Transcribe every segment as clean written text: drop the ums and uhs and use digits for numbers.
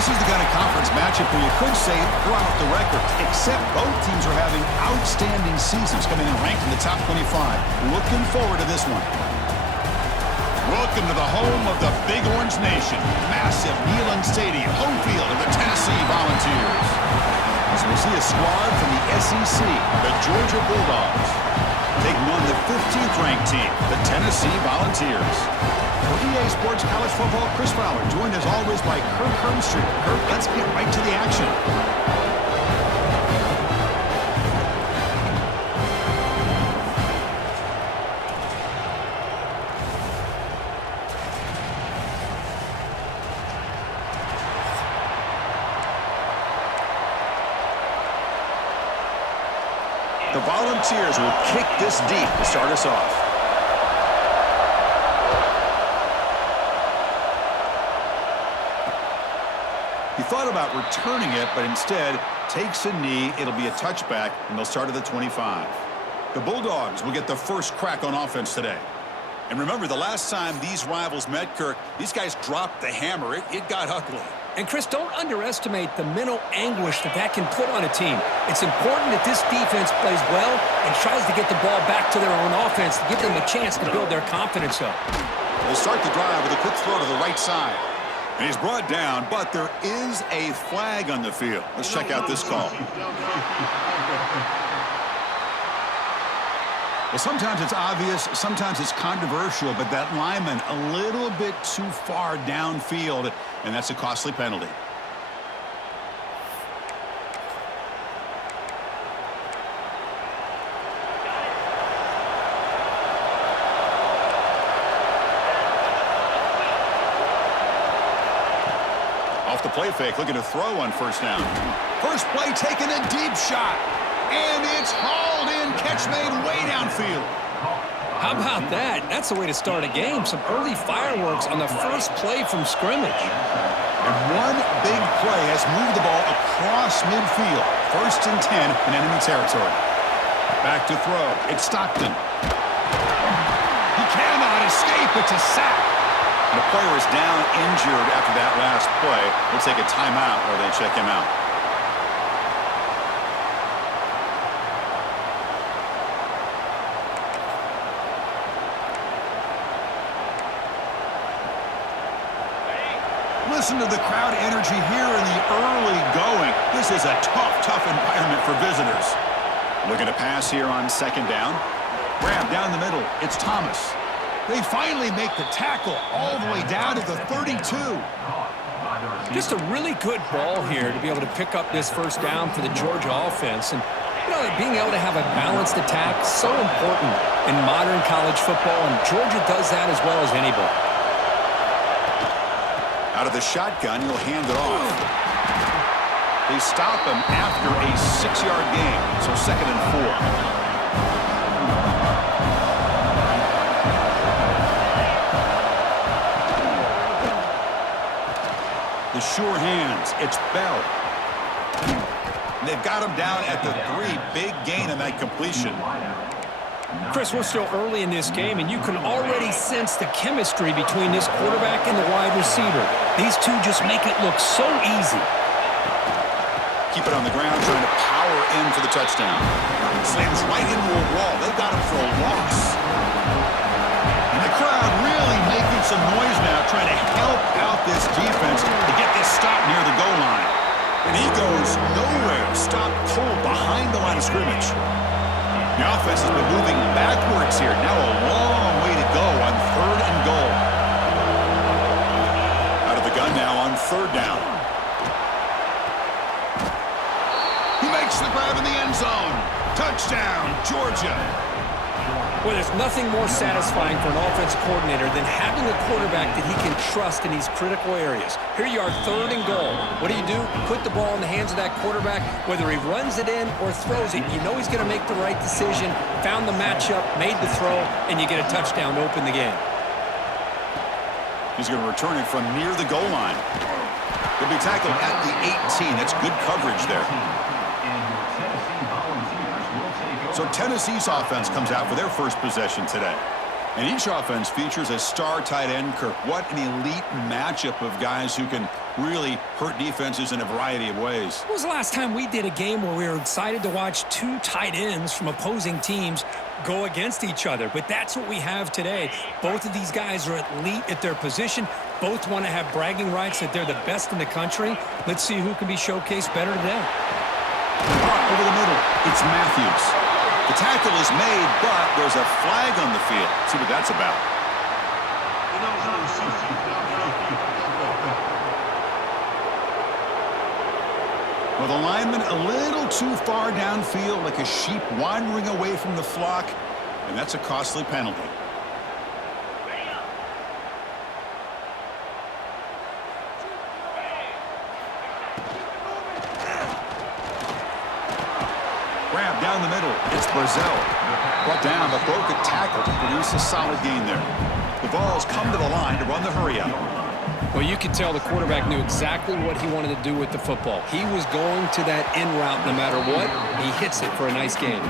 This is the kind of conference matchup where you could say throughout the record, except both teams are having outstanding seasons, coming in ranked in the top 25. Looking forward to this one. Welcome to the home of the Big Orange Nation. Massive Neyland Stadium, home field of the Tennessee Volunteers. As we see a squad from the SEC, the Georgia Bulldogs, taking on the 15th ranked team, the Tennessee Volunteers. For EA Sports College Football, Chris Fowler, joined as always by Kirk Hermstreet. Kirk, let's get right to the action. The Volunteers will kick this deep to start us off. He thought about returning it, but instead takes a knee. It'll be a touchback, and they'll start at the 25. The Bulldogs will get the first crack on offense today. And remember, the last time these rivals met, Kirk, these guys dropped the hammer. It got ugly. And, Chris, don't underestimate the mental anguish that can put on a team. It's important that this defense plays well and tries to get the ball back to their own offense to give them a chance to build their confidence up. They'll start the drive with a quick throw to the right side. And he's brought down, but there is a flag on the field. Let's check out this call. Well, sometimes it's obvious, sometimes it's controversial, but that lineman a little bit too far downfield, and that's a costly penalty. Off the play fake, looking to throw on first down. First play, taking a deep shot. And it's hauled in, catch made way downfield. How about that? That's the way to start a game. Some early fireworks on the first play from scrimmage. And one big play has moved the ball across midfield. First and 10 in enemy territory. Back to throw. It's Stockton. He cannot escape. It's a sack. And the player is down injured after that last play. We'll take a timeout or they check him out. Listen to the crowd energy here in the early going. This is a tough environment for visitors. Looking to pass here on second down. Grab down the middle. It's Thomas. They finally make the tackle all the way down to the 32. Just a really good ball here to be able to pick up this first down for the Georgia offense. And, you know, being able to have a balanced attack, so important in modern college football, and Georgia does that as well as anybody. Out of the shotgun, he'll hand it off. They stop him after a 6-yard gain, so second and 4. The sure hands, it's Bell. They've got him down at the 3. Big gain in that completion. Chris, we're still early in this game, and you can already sense the chemistry between this quarterback and the wide receiver. These two just make it look so easy. Keep it on the ground, trying to power in for the touchdown. Slams right into a wall. They've got him for a loss. And the crowd really making some noise now, trying to help out this defense to get this stop near the goal line. And he goes nowhere. Stop cold behind the line of scrimmage. The offense has been moving backwards here. Now a long way to go on third and goal. Out of the gun now on third down. He makes the grab in the end zone. Touchdown, Georgia. Well, there's nothing more satisfying for an offense coordinator than having a quarterback that he can trust in these critical areas. Here you are, third and goal. What do? Put the ball in the hands of that quarterback. Whether he runs it in or throws it, you know he's going to make the right decision. Found the matchup, made the throw, and you get a touchdown to open the game. He's going to return it from near the goal line. He'll be tackled at the 18. That's good coverage there. So Tennessee's offense comes out for their first possession today. And each offense features a star tight end, Kirk. What an elite matchup of guys who can really hurt defenses in a variety of ways. When was the last time we did a game where we were excited to watch two tight ends from opposing teams go against each other? But that's what we have today. Both of these guys are elite at their position. Both want to have bragging rights that they're the best in the country. Let's see who can be showcased better today. Over the middle, it's Matthews. The tackle is made, but there's a flag on the field. See what that's about. Well, the lineman a little too far downfield, like a sheep wandering away from the flock, and that's a costly penalty. Grab down the middle. It's Brazil. Brought down, but broke a tackle to produce a solid gain there. The Vols come to the line to run the hurry-up. Well, you could tell the quarterback knew exactly what he wanted to do with the football. He was going to that in route no matter what. He hits it for a nice gain.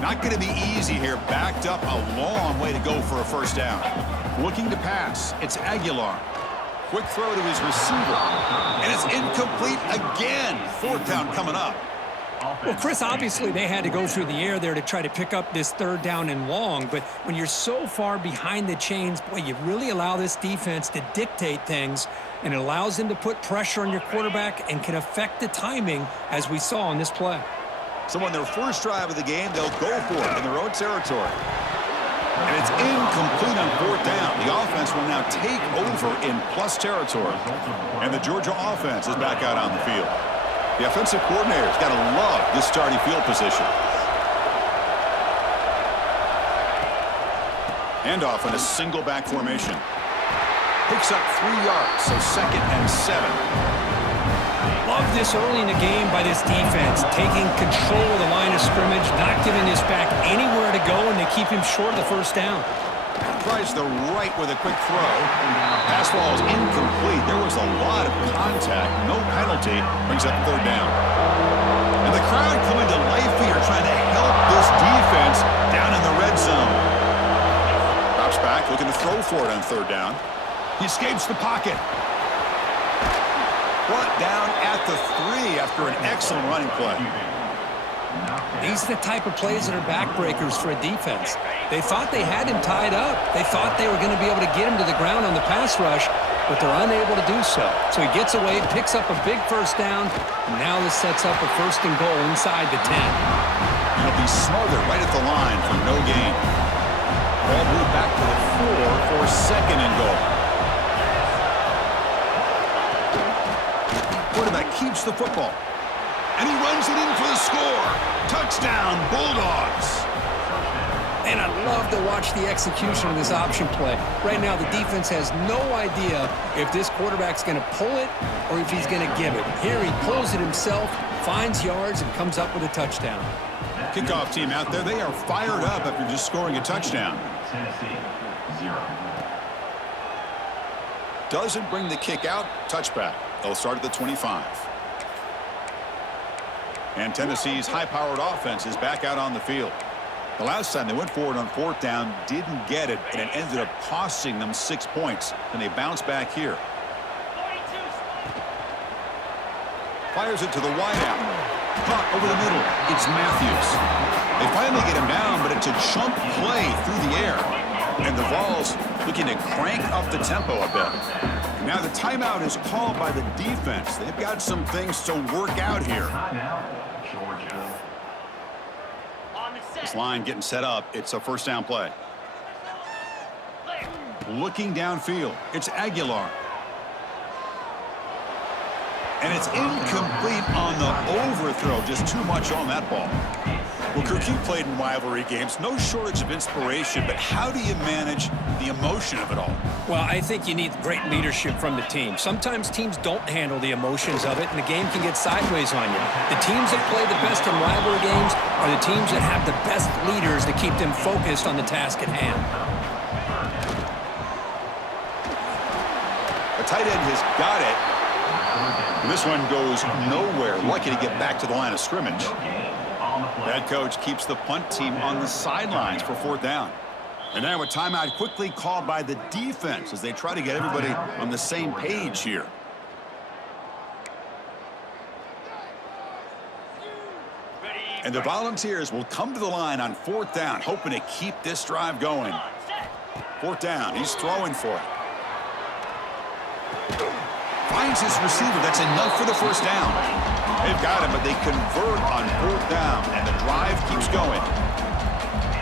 Not going to be easy here. Backed up a long way to go for a first down. Looking to pass. It's Aguilar. Quick throw to his receiver. And it's incomplete again. Fourth down coming up. Well, Chris, obviously they had to go through the air there to try to pick up this third down and long. But when you're so far behind the chains, boy, you really allow this defense to dictate things. And it allows them to put pressure on your quarterback and can affect the timing, as we saw on this play. So on their first drive of the game, they'll go for it in their own territory. And it's incomplete on fourth down. The offense will now take over in plus territory. And the Georgia offense is back out on the field. The offensive coordinator's got to love this starting field position. Handoff in a single back formation. Picks up 3 yards, so 2nd and 7. Love this early in the game by this defense, taking control of the line of scrimmage, not giving this back anywhere to go, and they keep him short of the first down. Tries the right with a quick throw. Pass ball is incomplete. There was a lot of contact. No penalty. Brings up third down. And the crowd coming to life here, trying to help this defense down in the red zone. Drops back, looking to throw for it on third down. He escapes the pocket. Brought down at the 3 after an excellent running play. These are the type of plays that are backbreakers for a defense. They thought they had him tied up. They thought they were going to be able to get him to the ground on the pass rush, but they're unable to do so. So he gets away, picks up a big first down, and now this sets up a 1st and goal inside the 10. He'll be smothered right at the line for no gain. Ball moved back to the 4 for 2nd and goal. Quarterback keeps the football. And he runs it in for the score. Touchdown, Bulldogs. And I love to watch the execution of this option play. Right now, the defense has no idea if this quarterback's going to pull it or if he's going to give it. Here, he pulls it himself, finds yards, and comes up with a touchdown. Kickoff team out there, they are fired up after just scoring a touchdown. Doesn't bring the kick out. Touchback. They'll start at the 25. And Tennessee's high-powered offense is back out on the field. The last time they went forward on fourth down, didn't get it, and it ended up costing them 6 points. And they bounce back here. Fires it to the wideout. Caught over the middle. It's Matthews. They finally get him down, but it's a chunk play through the air. And the Vols looking to crank up the tempo a bit. Now the timeout is called by the defense. They've got some things to work out here. This line getting set up. It's a first down play. Looking downfield. It's Aguilar. And it's incomplete on the overthrow. Just too much on that ball. Well, Kirk, you played in rivalry games. No shortage of inspiration, but how do you manage the emotion of it all? Well, I think you need great leadership from the team. Sometimes teams don't handle the emotions of it, and the game can get sideways on you. The teams that play the best in rivalry games are the teams that have the best leaders to keep them focused on the task at hand. The tight end has got it. And this one goes nowhere. Lucky to get back to the line of scrimmage. Head coach keeps the punt team on the sidelines for 4th down. And now a timeout quickly called by the defense as they try to get everybody on the same page here. And the Volunteers will come to the line on 4th down, hoping to keep this drive going. 4th down, he's throwing for it. Finds his receiver. That's enough for the 1st down. They've got him, but they convert on 4th down, and the drive keeps going.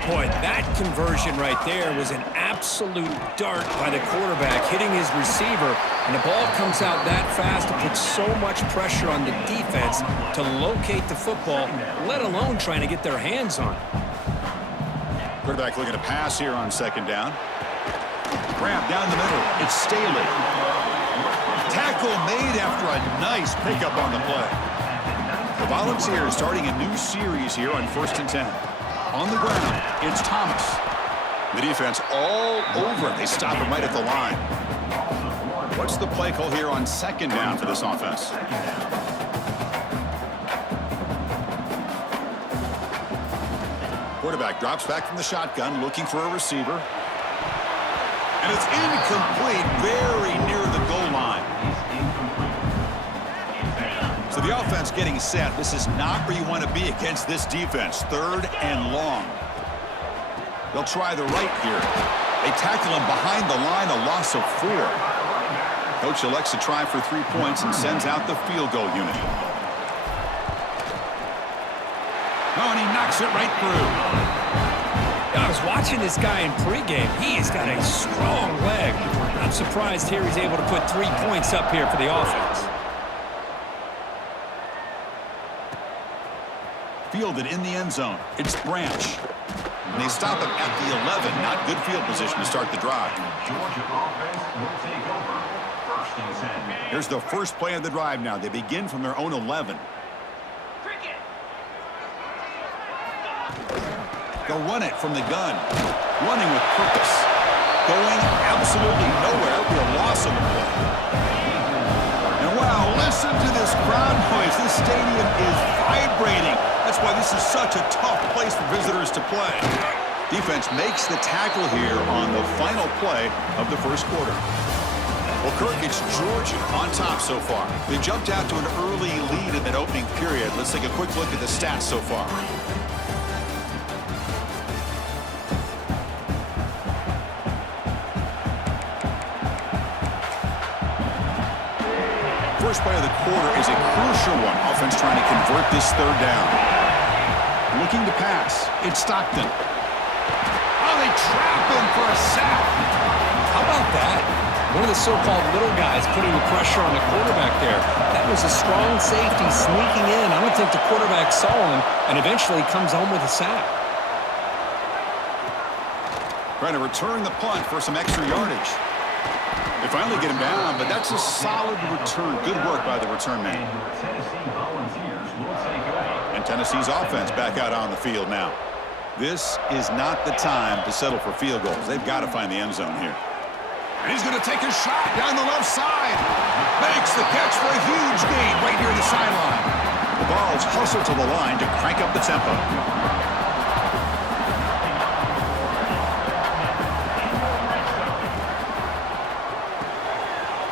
Boy, that conversion right there was an absolute dart by the quarterback, hitting his receiver, and the ball comes out that fast to put so much pressure on the defense to locate the football, let alone trying to get their hands on it. Quarterback looking to pass here on 2nd down. Grab down the middle. It's Staley. Tackle made after a nice pickup on the play. The Volunteers starting a new series here on 1st and 10. On the ground, it's Thomas. The defense all over it. They stop him right at the line. What's the play call here on 2nd down for this offense? Quarterback drops back from the shotgun, looking for a receiver. And it's incomplete, very near the goal line. So the offense getting set. This is not where you want to be against this defense. 3rd and long. They'll try the right here. They tackle him behind the line, a loss of 4. Coach elects to try for 3 points and sends out the field goal unit. Oh, and he knocks it right through. I was watching this guy in pregame. He's got a strong leg. I'm surprised here he's able to put 3 points up here for the offense. Fielded in the end zone. It's Branch. And they stop him at the 11. Not good field position to start the drive. Here's the first play of the drive now. They begin from their own 11. They'll run it from the gun. Running with purpose. Going absolutely nowhere for a loss on the play. And wow, listen to this crowd noise. This stadium is vibrating. That's why this is such a tough place for visitors to play. Defense makes the tackle here on the final play of the 1st quarter. Well, Kirk, it's Georgia on top so far. They jumped out to an early lead in that opening period. Let's take a quick look at the stats so far. First play of the quarter is a crucial one. Offense trying to convert this 3rd down. Looking to pass. It's Stockton. Oh, they trap him for a sack. How about that? One of the so-called little guys putting the pressure on the quarterback there. That was a strong safety sneaking in. I don't think the quarterback saw him and eventually comes home with a sack. Trying to return the punt for some extra yardage. They finally get him down, but that's a solid return. Good work by the return man. And Tennessee's offense back out on the field now. This is not the time to settle for field goals. They've got to find the end zone here. And he's going to take a shot down the left side. Makes the catch for a huge gain right near the sideline. The Vols hustle to the line to crank up the tempo.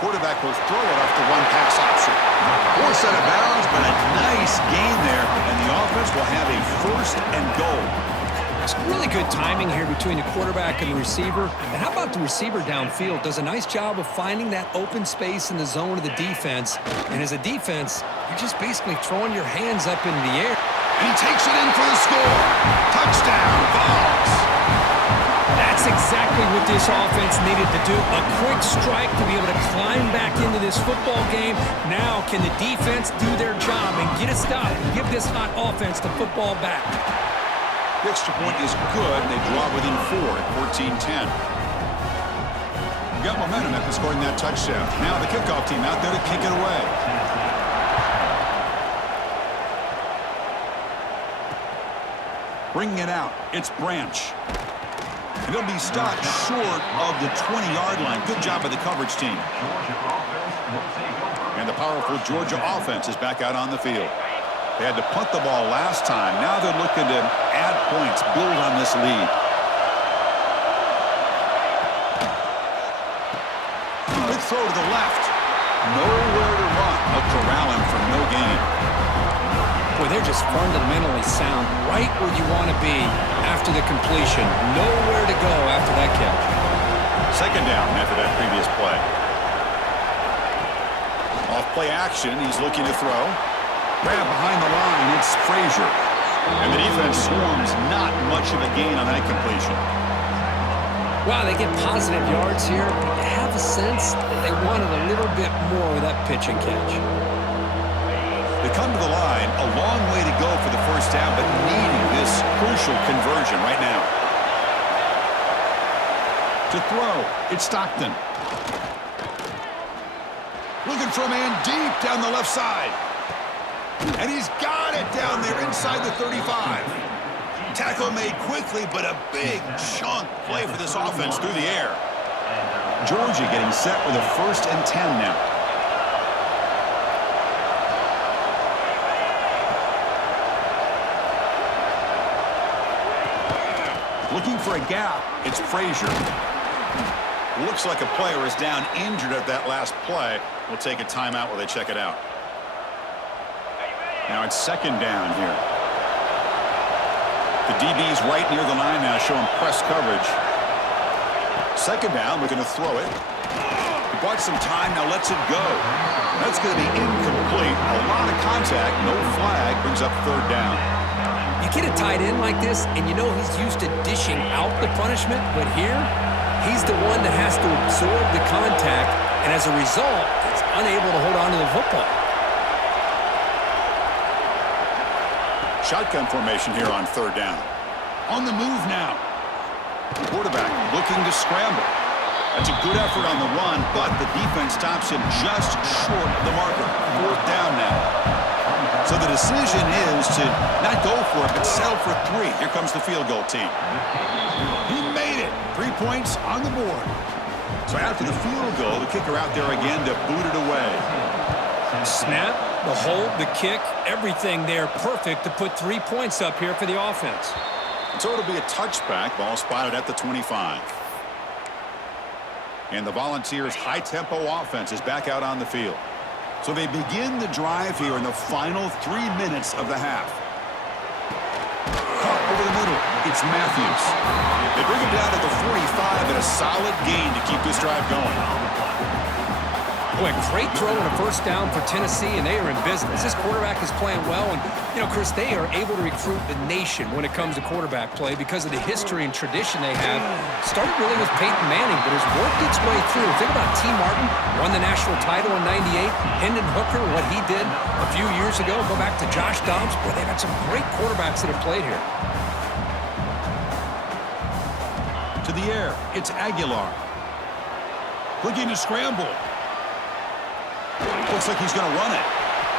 Quarterback will throw it off the one-pass option. Force out of bounds, but a nice gain there, and the offense will have a 1st and goal. It's really good timing here between the quarterback and the receiver. And how about the receiver downfield? Does a nice job of finding that open space in the zone of the defense. And as a defense, you're just basically throwing your hands up in the air. And he takes it in for the score. Touchdown, Vols. That's exactly what this offense needed to do. A quick strike to be able to climb back into this football game. Now can the defense do their job and get a stop and give this hot offense the football back? The extra point is good. They draw within 4 at 14-10. Got momentum after scoring that touchdown. Now the kickoff team out there to kick it away. Bringing it out, it's Branch. And he'll be stopped short of the 20-yard line. Good job by the coverage team. And the powerful Georgia offense is back out on the field. They had to punt the ball last time. Now they're looking to add points, build on this lead. Big throw to the left. Nowhere to run. They'll corral him for no gain. Boy, they're just fundamentally sound, right where you want to be after the completion. Nowhere to go after that catch. Second down after that previous play. Off play action, he's looking to throw. Grab behind the line, it's Frazier. And the defense swarms, not much of a gain on that completion. Wow, they get positive yards here, but you have a sense that they wanted a little bit more with that pitch and catch. They come to the line, a long way to go for the first down, but needing this crucial conversion right now. To throw, it's Stockton. Looking for a man deep down the left side. And he's got it down there inside the 35. Tackle made quickly, but a big chunk play for this offense through the air. Georgia getting set with a 1st and 10 now. Looking for a gap, it's Frazier. Looks like a player is down injured at that last play. We'll take a timeout while they check it out. Now it's second down here. The DB's right near the line now, showing press coverage. Second down, looking to throw it. He bought some time, now lets it go. That's going to be incomplete. A lot of contact, no flag, brings up third down. You get a tight end like this, and you know he's used to dishing out the punishment, but here, he's the one that has to absorb the contact, and as a result, he's unable to hold on to the football. Shotgun formation here on third down. On the move now. Quarterback looking to scramble. That's a good effort on the run, but the defense stops him just short of the marker. Fourth down now. So the decision is to not go for it, but settle for 3. Here comes the field goal team. He made it. 3 points on the board. So after the field goal, the kicker out there again to boot it away. Snap, the hold, the kick, everything there perfect to put 3 points up here for the offense. So it'll be a touchback. Ball spotted at the 25. And the Volunteers' high-tempo offense is back out on the field. So they begin the drive here in the final 3 minutes of the half. Caught over the middle. It's Matthews. They bring him down to the 45 and a solid gain to keep this drive going. Boy, great throw and a first down for Tennessee, and they are in business. This quarterback is playing well, and, you know, Chris, they are able to recruit the nation when it comes to quarterback play because of the history and tradition they have. Started really with Peyton Manning, but has worked its way through. Think about T. Martin, won the national title in '98. Hendon Hooker, what he did a few years ago. Go back to Josh Dobbs. Boy, they've had some great quarterbacks that have played here. To the air, it's Aguilar. Looking to scramble. Looks like he's going to run it.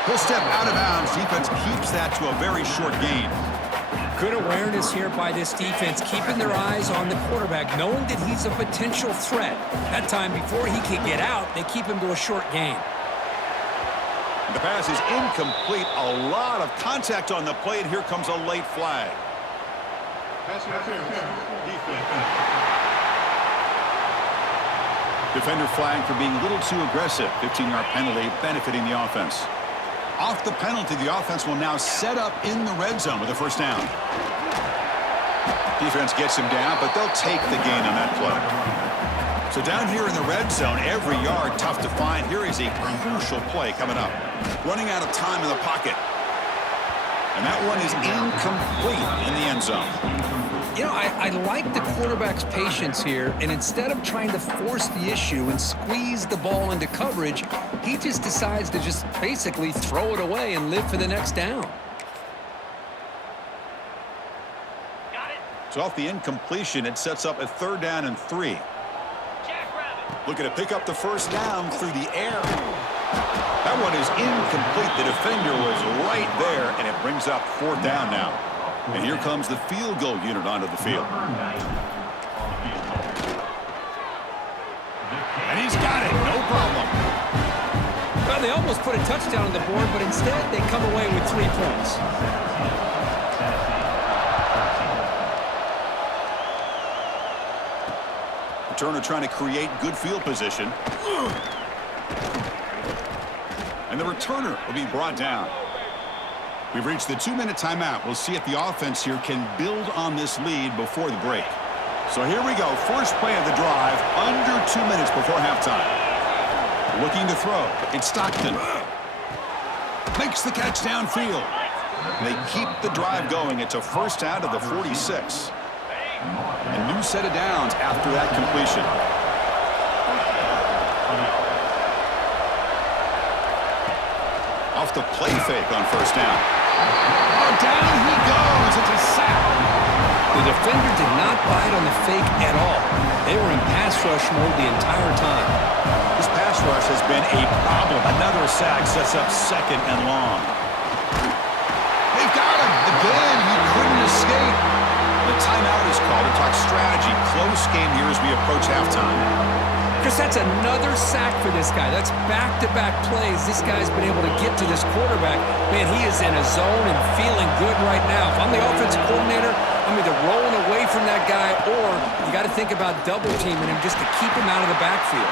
He'll step out of bounds. Defense keeps that to a very short gain. Good awareness here by this defense, keeping their eyes on the quarterback, knowing that he's a potential threat. That time, before he can get out, they keep him to a short gain. The pass is incomplete. A lot of contact on the play, and here comes a late flag. Defender flagged for being a little too aggressive. 15-yard penalty benefiting the offense. Off the penalty, the offense will now set up in the red zone with a first down. Defense gets him down, but they'll take the gain on that play. So down here in the red zone, every yard tough to find. Here is a crucial play coming up. Running out of time in the pocket. And that one is incomplete in the end zone. You know, I like the quarterback's patience here, and instead of trying to force the issue and squeeze the ball into coverage, he just decides to just basically throw it away and live for the next down. Got it. So off the incompletion, it sets up a 3rd down and 3. Looking to pick up the first down through the air. That one is incomplete. The defender was right there, and it brings up 4th down now. And here comes the field goal unit onto the field. And he's got it, no problem. Well, they almost put a touchdown on the board, but instead they come away with 3 points. Turner trying to create good field position. And the returner will be brought down. We've reached the 2-minute timeout. We'll see if the offense here can build on this lead before the break. So here we go. First play of the drive, under 2 minutes before halftime. Looking to throw. It's Stockton. Makes the catch downfield. They keep the drive going. It's a first down of the 46. A new set of downs after that completion. Off the play fake on first down. Oh, down he goes. It's a sack. The defender did not bite on the fake at all. They were in pass rush mode the entire time. This pass rush has been a problem. Another sack sets up second and long. They've got him. Again, he couldn't escape. The timeout is called to talk strategy. Close game here as we approach halftime. Chris, that's another sack for this guy. That's back-to-back plays. This guy's been able to get to this quarterback. Man, he is in a zone and feeling good right now. If I'm the offensive coordinator, I'm either rolling away from that guy or you got to think about double-teaming him just to keep him out of the backfield.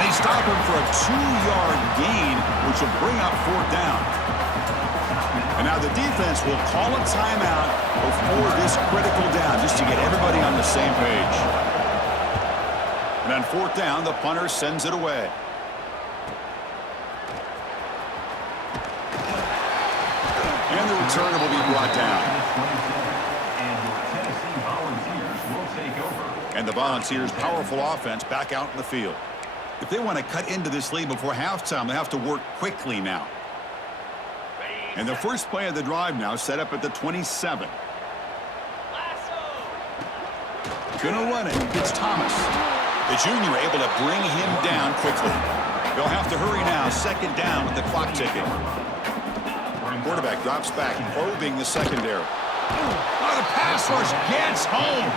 They stop him for a 2-yard gain, which will bring up fourth down. And now the defense will call a timeout before this critical down just to get everybody on the same page. And on fourth down, the punter sends it away. And the returner will be brought down. And the Volunteers' powerful offense back out in the field. If they want to cut into this lead before halftime, they have to work quickly now. And the first play of the drive now set up at the 27. Gonna run it. It's Thomas. The junior able to bring him down quickly. They'll have to hurry now. Second down with the clock ticking. Quarterback drops back, probing the secondary. Oh, the pass rush gets home.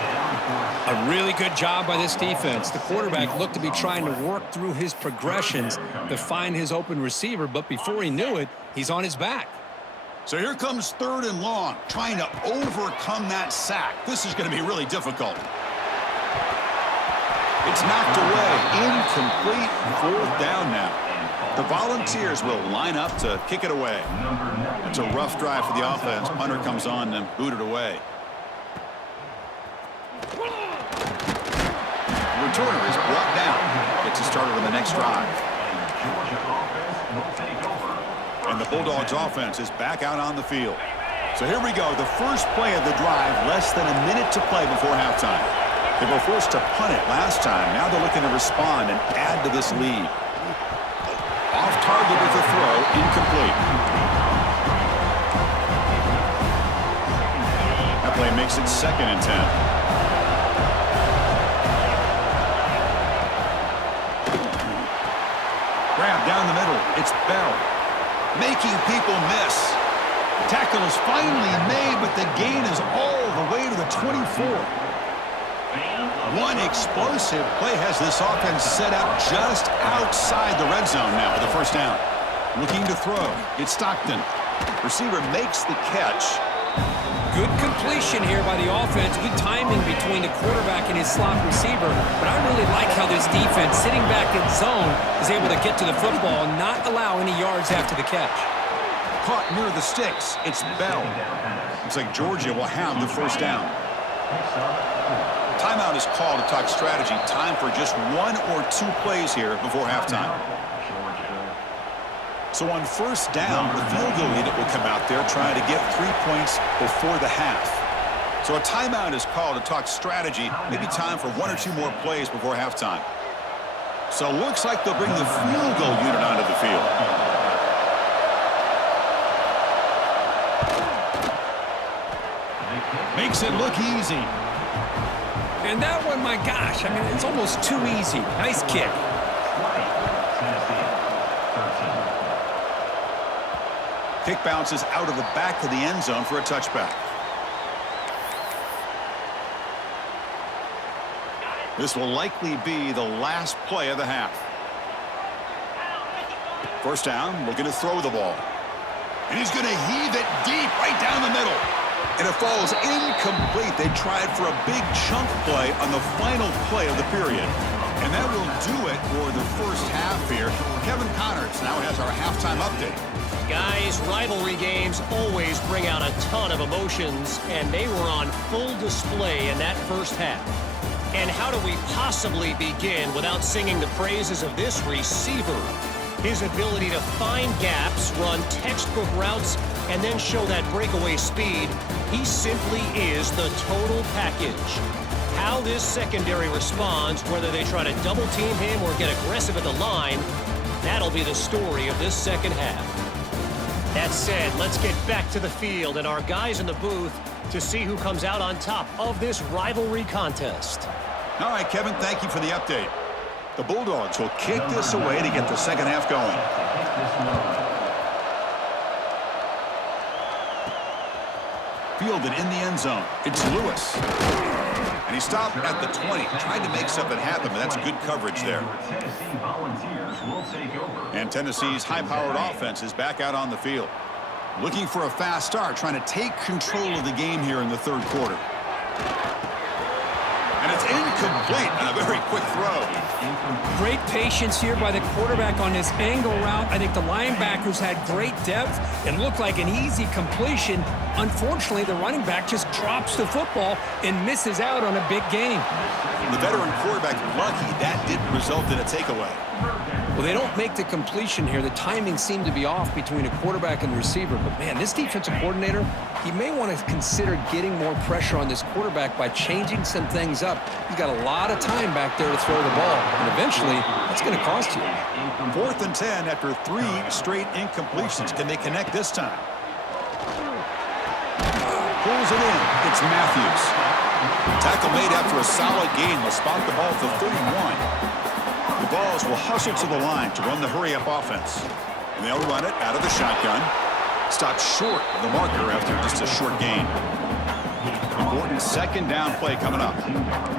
A really good job by this defense. The quarterback looked to be trying to work through his progressions to find his open receiver, but before he knew it, he's on his back. So here comes third and long, trying to overcome that sack. This is going to be really difficult. It's knocked away. Incomplete. Fourth down now. The Volunteers will line up to kick it away. It's a rough drive for the offense. Punter comes on and booted away. The returner is brought down. Gets it started on the next drive. And the Bulldogs offense is back out on the field. So here we go. The first play of the drive, less than a minute to play before halftime. They were forced to punt it last time. Now they're looking to respond and add to this lead. Off target with a throw, incomplete. That play makes it 2nd and 10. Grab down the middle. It's Bell. Making people miss. Tackle is finally made, but the gain is all the way to the 24. One explosive play has this offense set up just outside the red zone now with the first down. Looking to throw. It's Stockton. Receiver makes the catch. Good completion here by the offense. Good timing between the quarterback and his slot receiver. But I really like how this defense, sitting back in zone, is able to get to the football and not allow any yards after the catch. Caught near the sticks. It's Bell. Looks like Georgia will have the first down. Timeout is called to talk strategy. Time for just 1 or 2 plays here before halftime. So on first down, the field goal unit will come out there trying to get 3 points before the half. So a timeout is called to talk strategy. Maybe time for 1 or 2 more plays before halftime. So looks like they'll bring the field goal unit onto the field. Makes it look easy. And that one, my gosh, I mean, it's almost too easy. Nice kick. Kick bounces out of the back of the end zone for a touchback. This will likely be the last play of the half. First down, looking to throw the ball. And he's going to heave it deep right down the middle. And it falls incomplete. They tried for a big chunk play on the final play of the period. And that will do it for the first half here. Kevin Connors now has our halftime update. Guys, rivalry games always bring out a ton of emotions, and they were on full display in that first half. And how do we possibly begin without singing the praises of this receiver? His ability to find gaps, run textbook routes, and then show that breakaway speed. He simply is the total package. How this secondary responds, whether they try to double team him or get aggressive at the line, that'll be the story of this second half. That said, let's get back to the field and our guys in the booth to see who comes out on top of this rivalry contest. All right, Kevin, thank you for the update. The Bulldogs will kick this away to get the second half going. Fielded in the end zone. It's Lewis. And he stopped at the 20. Tried to make something happen, but that's good coverage there. And Tennessee's high-powered offense is back out on the field. Looking for a fast start, trying to take control of the game here in the third quarter. And it's incomplete on a very quick throw. Great patience here by the quarterback on this angle route. I think the linebackers had great depth. It looked like an easy completion. Unfortunately, the running back just drops the football and misses out on a big gain. The veteran quarterback lucky that didn't result in a takeaway. Well, they don't make the completion here. The timing seemed to be off between a quarterback and receiver. But, man, this defensive coordinator, he may want to consider getting more pressure on this quarterback by changing some things up. He's got a lot of time back there to throw the ball. And eventually, that's going to cost you. 4th and 10 after 3 straight incompletions. Can they connect this time? Pulls it in. It's Matthews. Tackle made after a solid gain. Will spot the ball for 31. The Balls will hustle to the line to run the hurry-up offense. And they'll run it out of the shotgun. Stopped short of the marker after just a short gain. Important second down play coming up.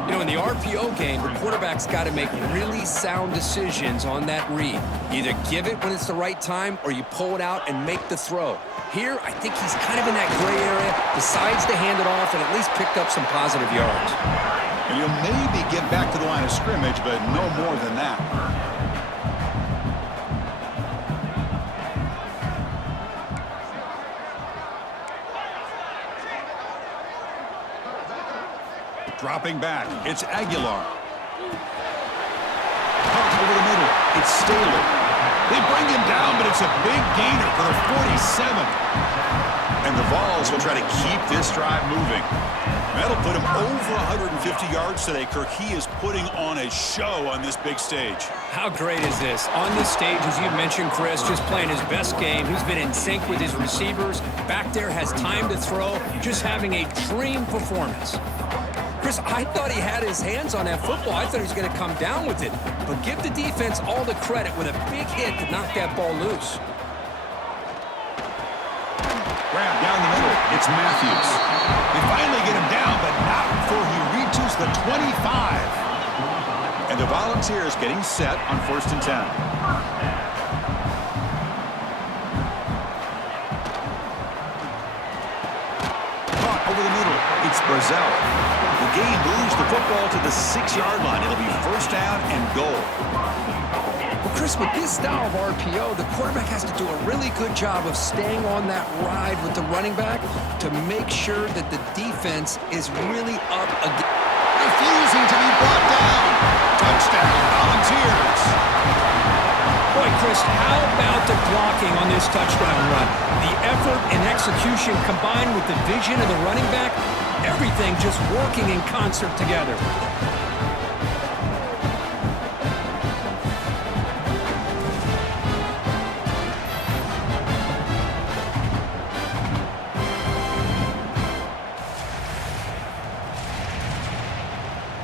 You know, in the RPO game, the quarterback's got to make really sound decisions on that read. Either give it when it's the right time or you pull it out and make the throw. Here, I think he's kind of in that gray area, decides to hand it off and at least picked up some positive yards. And you'll maybe get back to the line of scrimmage, but no more than that. Dropping back, it's Aguilar. Punt over the middle, it's Staley. They bring him down, but it's a big gainer for the 47. And the Vols will try to keep this drive moving. That'll put him over 150 yards today, Kirk. He is putting on a show on this big stage. How great is this? On this stage, as you mentioned, Chris, just playing his best game. He's been in sync with his receivers. Back there, has time to throw. Just having a dream performance. Chris, I thought he had his hands on that football. I thought he was going to come down with it. But give the defense all the credit with a big hit to knock that ball loose. Grab down the middle. It's Matthews. They finally get him down, but not before he reaches the 25. And the Volunteers getting set on 1st and 10. Caught over the middle. It's Brazel. The game moves the football to the 6-yard line. It'll be 1st down and goal. Well, Chris, with this style of RPO, the quarterback has to do a really good job of staying on that ride with the running back to make sure that the defense is really up again. Refusing to be brought down. Touchdown, Volunteers. Boy, Chris, how about the blocking on this touchdown run? The effort and execution combined with the vision of the running back, everything just working in concert together.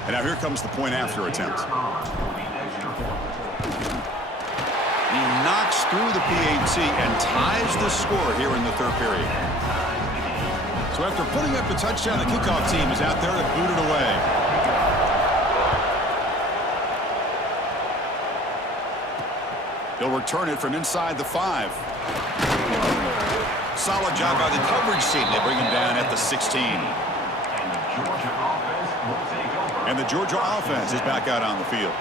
And now here comes the point after attempt. He knocks through the PAT and ties the score here in the third period. So after putting up the touchdown, the kickoff team is out there to boot it away. He'll return it from inside the 5. Solid job by the coverage team. They bring him down at the 16. And the Georgia offense is back out on the field.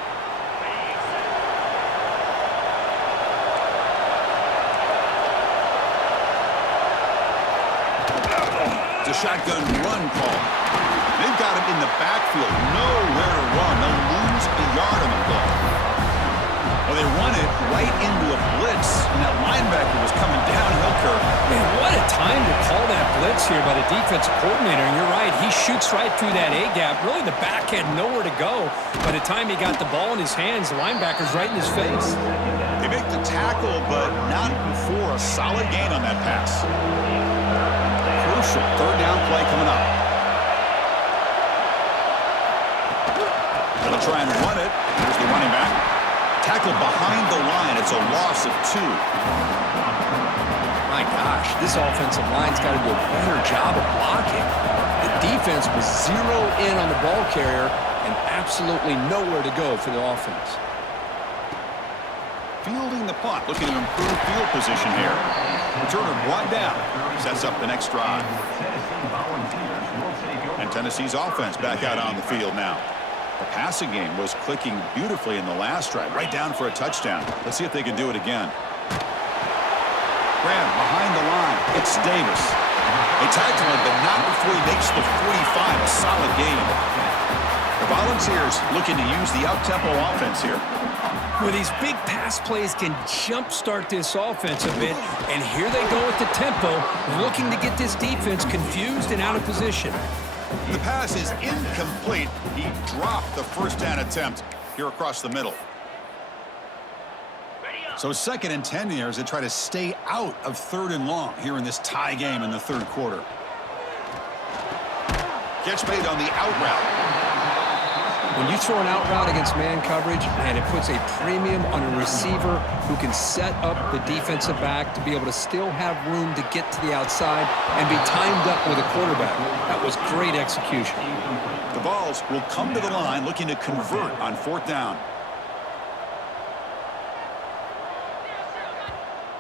It's a shotgun run call. They've got him in the backfield. Nowhere to run. They'll lose a yard on the play. Well, they run it right into a blitz, and that linebacker was coming downhill, Kirk. Man, what a time to call that blitz here by the defensive coordinator. And you're right, he shoots right through that A-gap. Really, the back had nowhere to go. By the time he got the ball in his hands, the linebacker's right in his face. They make the tackle, but not before a solid gain on that pass. Crucial third down play coming up. They'll try and run it. Here's the running back. Tackled behind the line. It's a loss of 2. My gosh, this offensive line's got to do a better job of blocking. The defense was zero in on the ball carrier and absolutely nowhere to go for the offense. Fielding the punt, looking to improve field position here. Returner brought down. Sets up the next drive. And Tennessee's offense back out on the field now. The passing game was clicking beautifully in the last drive, right down for a touchdown. Let's see if they can do it again. Graham behind the line. It's Davis. They tackle him, but not before he makes the 45. A solid game. The Volunteers looking to use the up-tempo offense here. Well, these big pass plays can jumpstart this offense a bit, and here they go with the tempo, looking to get this defense confused and out of position. The pass is incomplete. He dropped the first down attempt here across the middle. So 2nd and 10 here as they try to stay out of 3rd and long here in this tie game in the 3rd quarter. Catch made on the out route. When you throw an out route against man coverage, and it puts a premium on a receiver who can set up the defensive back to be able to still have room to get to the outside and be timed up with a quarterback. That was great execution. The Vols will come to the line looking to convert on 4th down.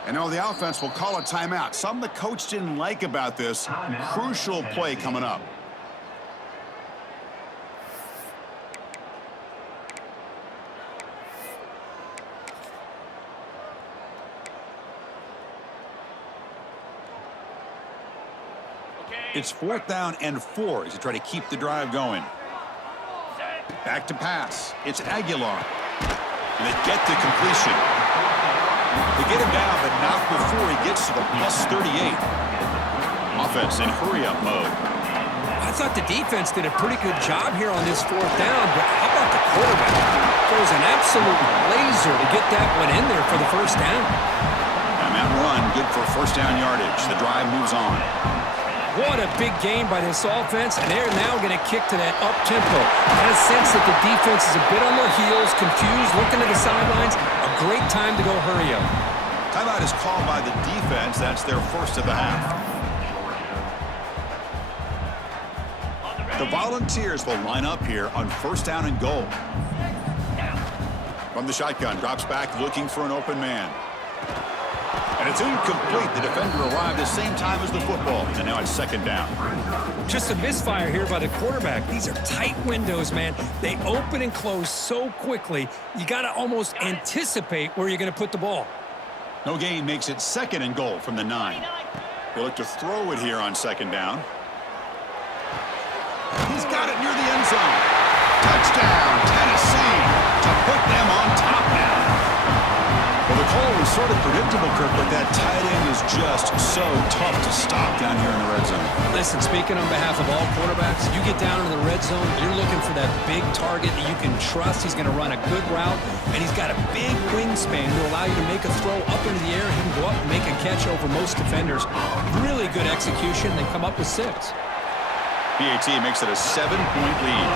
And now the offense will call a timeout. Something the coach didn't like about this. Crucial play coming up. It's 4th down and 4 as you try to keep the drive going. Back to pass. It's Aguilar. And they get the completion. They get him down, but not before he gets to the +38. Offense in hurry-up mode. I thought the defense did a pretty good job here on this 4th down, but how about the quarterback? Throws an absolute laser to get that one in there for the 1st down. And that run, good for 1st down yardage. The drive moves on. What a big game by this offense, and they're now going to kick to that up-tempo. Got a sense that the defense is a bit on their heels, confused, looking at the sidelines. A great time to go hurry up. Timeout is called by the defense. That's their 1st of the half. The Volunteers will line up here on 1st down and goal. From the shotgun, drops back looking for an open man. And it's incomplete. The defender arrived the same time as the football. And now it's 2nd down. Just a misfire here by the quarterback. These are tight windows, man. They open and close so quickly. You got to almost anticipate where you're going to put the ball. No gain makes it 2nd and goal from the 9. They look to throw it here on 2nd down. He's got it near the end zone. Touchdown, Tennessee, to put them on top now. Well, the call was sort of predictable, Kirk, but that tight end is just so tough to stop down here in the red zone. Listen, speaking on behalf of all quarterbacks, you get down into the red zone, you're looking for that big target that you can trust. He's going to run a good route, and he's got a big wingspan to allow you to make a throw up into the air. He can go up and make a catch over most defenders. Really good execution. They come up with 6. PAT makes it a 7-point lead.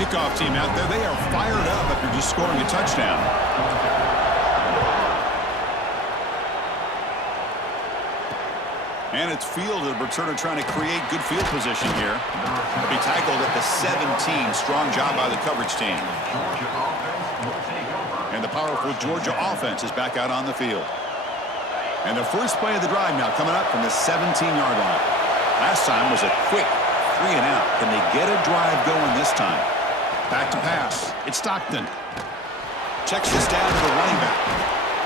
Kickoff team out there. They are fired up after just scoring a touchdown. And it's fielded. Returner trying to create good field position here. He'll be tackled at the 17. Strong job by the coverage team. And the powerful Georgia offense is back out on the field. And the first play of the drive now coming up from the 17-yard line. Last time was a quick 3-and-out. Can they get a drive going this time? Back to pass. It's Stockton. Checks this down to the running back.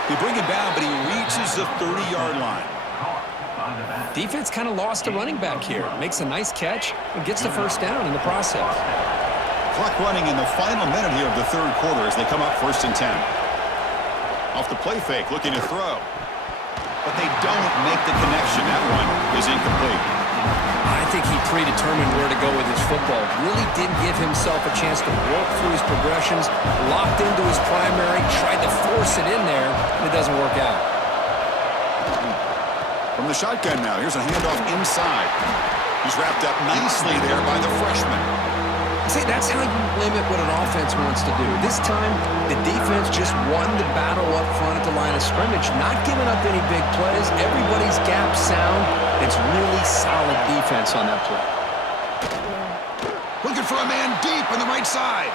They bring him down, but he reaches the 30-yard line. Defense kind of lost a running back here. Makes a nice catch and gets the first down in the process. Clock running in the final minute here of the third quarter as they come up 1st and 10. Off the play fake, looking to throw. But they don't make the connection. That one is incomplete. I think he predetermined where to go with his football. Really didn't give himself a chance to work through his progressions. Locked into his primary, tried to force it in there, and it doesn't work out. From the shotgun now, here's a handoff inside. He's wrapped up nicely there by the freshman. See, that's how you limit what an offense wants to do. This time, the defense just won the battle up front at the line of scrimmage, not giving up any big plays. Everybody's gap sound. It's really solid defense on that play. Looking for a man deep on the right side.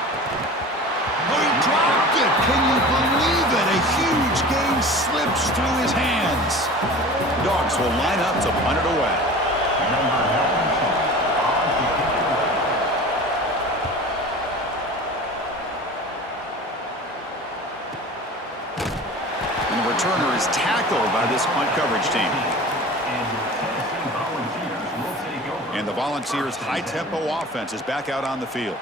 Oh, he dropped it. Can you believe it? A huge gain slips through his hands. Dogs will line up to punt it away. And the returner is tackled by this punt coverage team. And the Volunteers' high-tempo offense is back out on the field.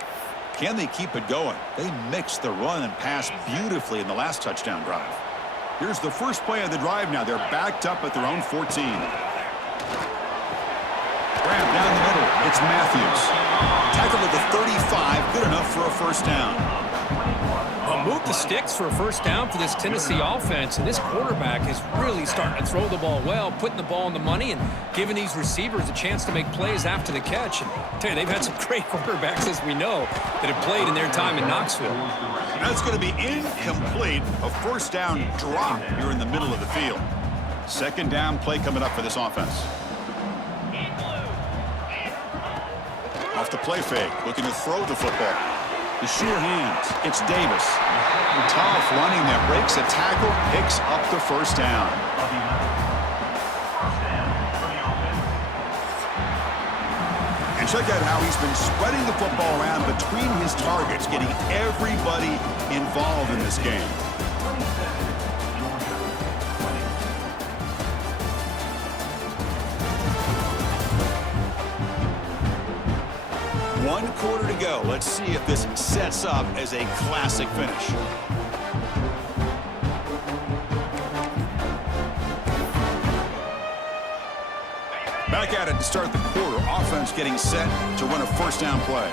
Can they keep it going? They mixed the run and pass beautifully in the last touchdown drive. Here's the first play of the drive now. They're backed up at their own 14. Grab down the middle. It's Matthews. Tackled at the 35. Good enough for a first down. Well, move the sticks for a first down for this Tennessee offense, and this quarterback is really starting to throw the ball well, putting the ball on the money and giving these receivers a chance to make plays after the catch. And I tell you, they've had some great quarterbacks, as we know, that have played in their time in Knoxville. That's going to be incomplete. A first down drop here in the middle of the field. Second down play coming up for this offense. Off the play fake, looking to throw the football. The sure hands. It's Davis. Tough running that breaks a tackle, picks up the first down. And check out how he's been spreading the football around between his targets, getting everybody involved in this game. One quarter to go. Let's see if this sets up as a classic finish. Back at it to start the quarter. Offense getting set to run a first down play.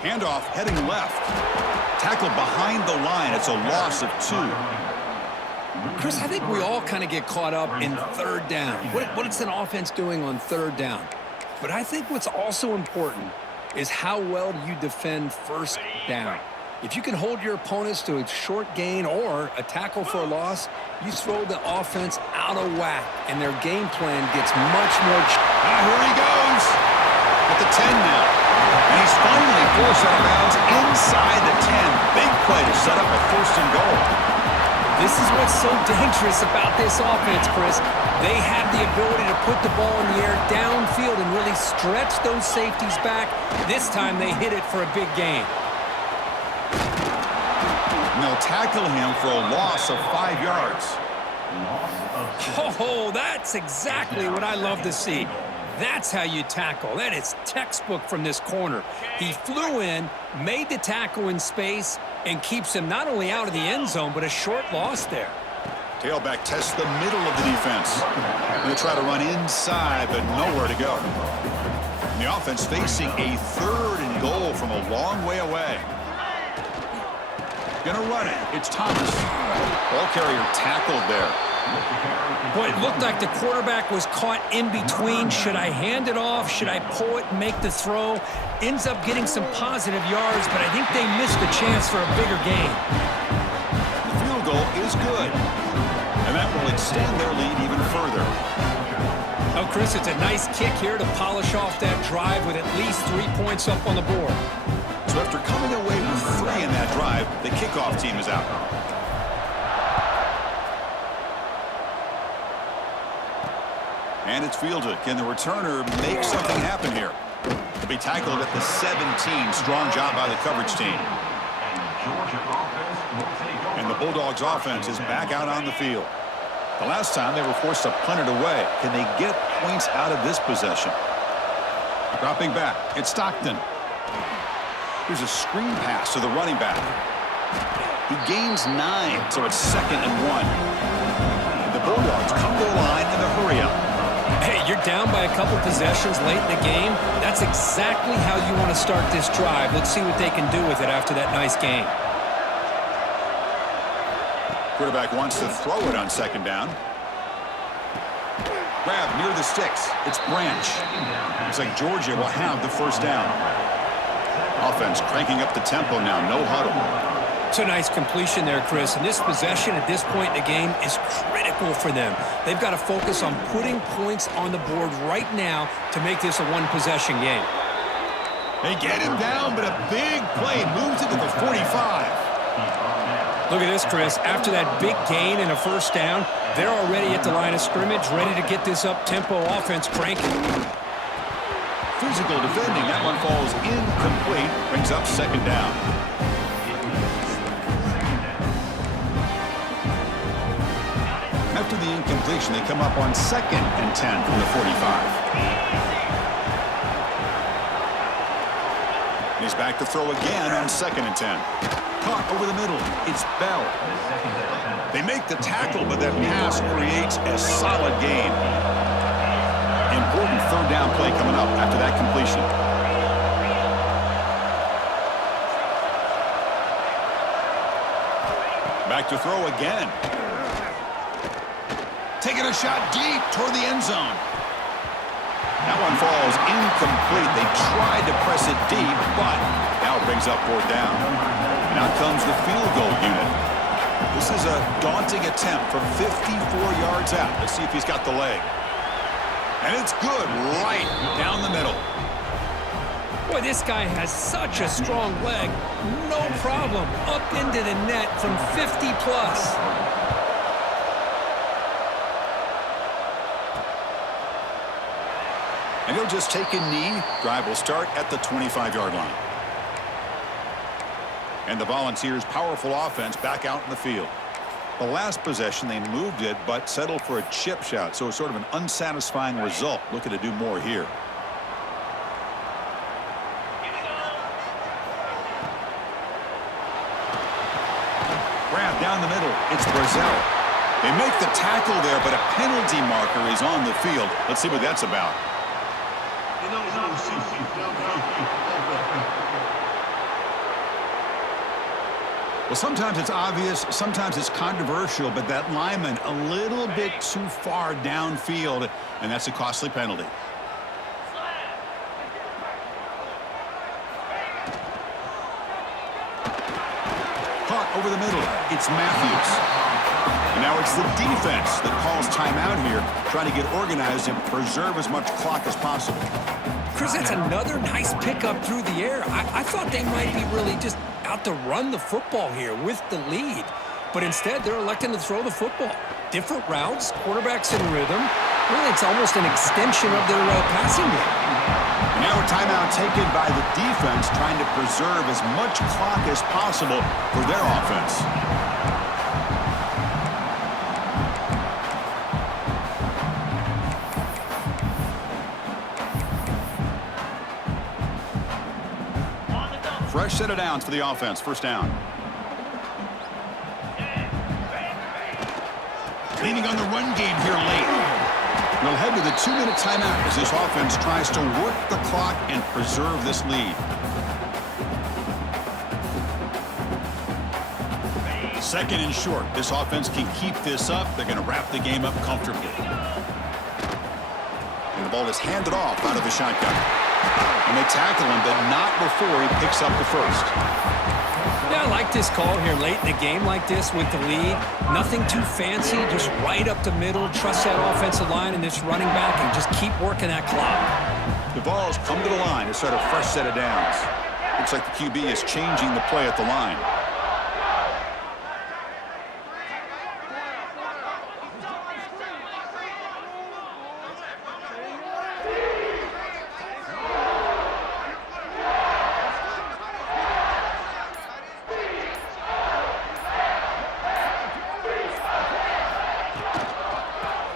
Handoff heading left. Tackled behind the line. It's a loss of 2. Chris, I think we all kind of get caught up in third down. What is an offense doing on third down? But I think what's also important is how well you defend first down. If you can hold your opponents to a short gain or a tackle for a loss, you throw the offense out of whack, and their game plan gets much more. Here he goes at the 10 now. And he's finally forced out of bounds inside the 10. Big play to set up a first and goal. This is what's so dangerous about this offense, Chris. They have the ability to put the ball in the air downfield and really stretch those safeties back. This time they hit it for a big gain. And they'll tackle him for a loss of 5 yards. Oh, that's exactly what I love to see. That's how you tackle. That is textbook from this corner. He flew in, made the tackle in space, and keeps him not only out of the end zone, but a short loss there. Tailback tests the middle of the defense. Going to try to run inside, but nowhere to go. And the offense facing a third and goal from a long way away. Going to run it. It's Thomas. Ball carrier tackled there. Boy, it looked like the quarterback was caught in between. Should I hand it off? Should I pull it and make the throw? Ends up getting some positive yards, but I think they missed the chance for a bigger gain. The field goal is good, and that will extend their lead even further. Oh, Chris, it's a nice kick here to polish off that drive with at least 3 points up on the board. So after coming away with 3 in that drive, the kickoff team is out. And it's fielded. Can the returner make something happen here? He'll be tackled at the 17. Strong job by the coverage team. And the Bulldogs offense is back out on the field. The last time they were forced to punt it away. Can they get points out of this possession? Dropping back, it's Stockton. Here's a screen pass to the running back. He gains 9, so it's 2nd and 1. The Bulldogs come to the line in the hurry-up. Hey, you're down by a couple possessions late in the game. That's exactly how you want to start this drive. Let's see what they can do with it after that nice game. Quarterback wants to throw it on 2nd down. Grab near the sticks. It's Branch. Looks like Georgia will have the 1st down. Offense cranking up the tempo now. No huddle. It's a nice completion there, Chris. And this possession at this point in the game is critical for them. They've got to focus on putting points on the board right now to make this a one-possession game. They get him down, but a big play moves it to the 45. Look at this, Chris. After that big gain and a 1st down, they're already at the line of scrimmage, ready to get this up-tempo offense cranking. Physical defending. That one falls incomplete. Brings up 2nd down. After the incompletion, they come up on 2nd and 10 from the 45. He's back to throw again on 2nd and 10. Caught over the middle. It's Bell. They make the tackle, but that pass creates a solid gain. Important 3rd down play coming up after that completion. Back to throw again. Taking a shot deep toward the end zone. That one falls incomplete. They tried to press it deep, but now it brings up 4th down. And out comes the field goal unit. This is a daunting attempt from 54 yards out. Let's see if he's got the leg. And it's good right down the middle. Boy, this guy has such a strong leg. No problem. Up into the net from 50-plus. And he'll just take a knee. Drive will start at the 25-yard line. And the Volunteers' powerful offense back out in the field. The last possession, they moved it, but settled for a chip shot. So it's sort of an unsatisfying result. Looking to do more here. Grab down the middle. It's Brazil. They make the tackle there, but a penalty marker is on the field. Let's see what that's about. Well, sometimes it's obvious, sometimes it's controversial, but that lineman a little bit too far downfield, and that's a costly penalty. Caught over the middle. It's Matthews. And now it's the defense that calls timeout here, trying to get organized and preserve as much clock as possible. Chris, that's another nice pickup through the air. I thought they might be really just out to run the football here with the lead. But instead, they're electing to throw the football. Different routes, quarterbacks in rhythm. Really, it's almost an extension of their passing game. And now a timeout taken by the defense, trying to preserve as much clock as possible for their offense. Fresh set of downs for the offense. 1st down. Leaning on the run game here late. We'll head to the 2-minute timeout as this offense tries to work the clock and preserve this lead. 2nd and short. This offense can keep this up. They're going to wrap the game up comfortably. And the ball is handed off out of the shotgun. And they tackle him, but not before he picks up the 1st. Yeah, I like this call here late in the game like this with the lead. Nothing too fancy, just right up the middle. Trust that offensive line and this running back and just keep working that clock. The balls come to the line to start a fresh set of downs. Looks like the QB is changing the play at the line.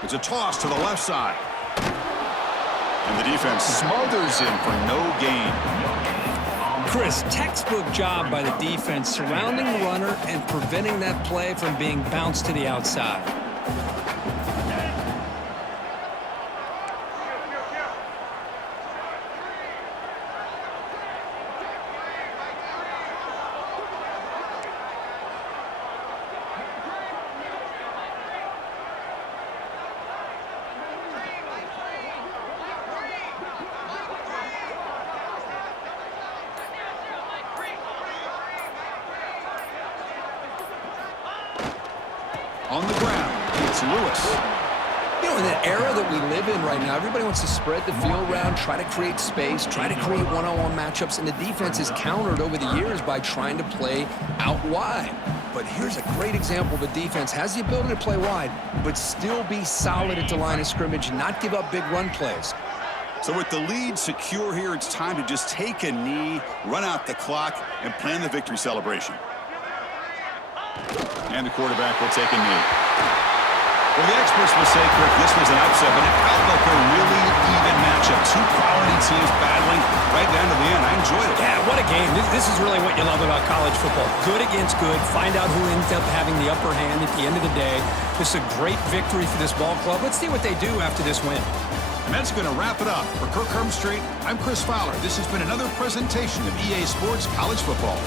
It's a toss to the left side. And the defense smothers him for no gain. Chris, textbook job by the defense surrounding the runner and preventing that play from being bounced to the outside. On the ground, it's Lewis. You know, in that era that we live in right now, everybody wants to spread the field around, try to create space, try to create one-on-one matchups, and the defense is countered over the years by trying to play out wide. But here's a great example. The defense has the ability to play wide, but still be solid at the line of scrimmage, not give up big run plays. So with the lead secure here, it's time to just take a knee, run out the clock, and plan the victory celebration. And the quarterback will take a knee. Well, the experts will say, Kirk, this was an upset, but it felt like a really even matchup. Two quality teams battling right down to the end. I enjoyed it. Yeah, what a game. This is really what you love about college football. Good against good. Find out who ends up having the upper hand at the end of the day. This is a great victory for this ball club. Let's see what they do after this win. And that's going to wrap it up. For Kirk Hermstreet, I'm Chris Fowler. This has been another presentation of EA Sports College Football.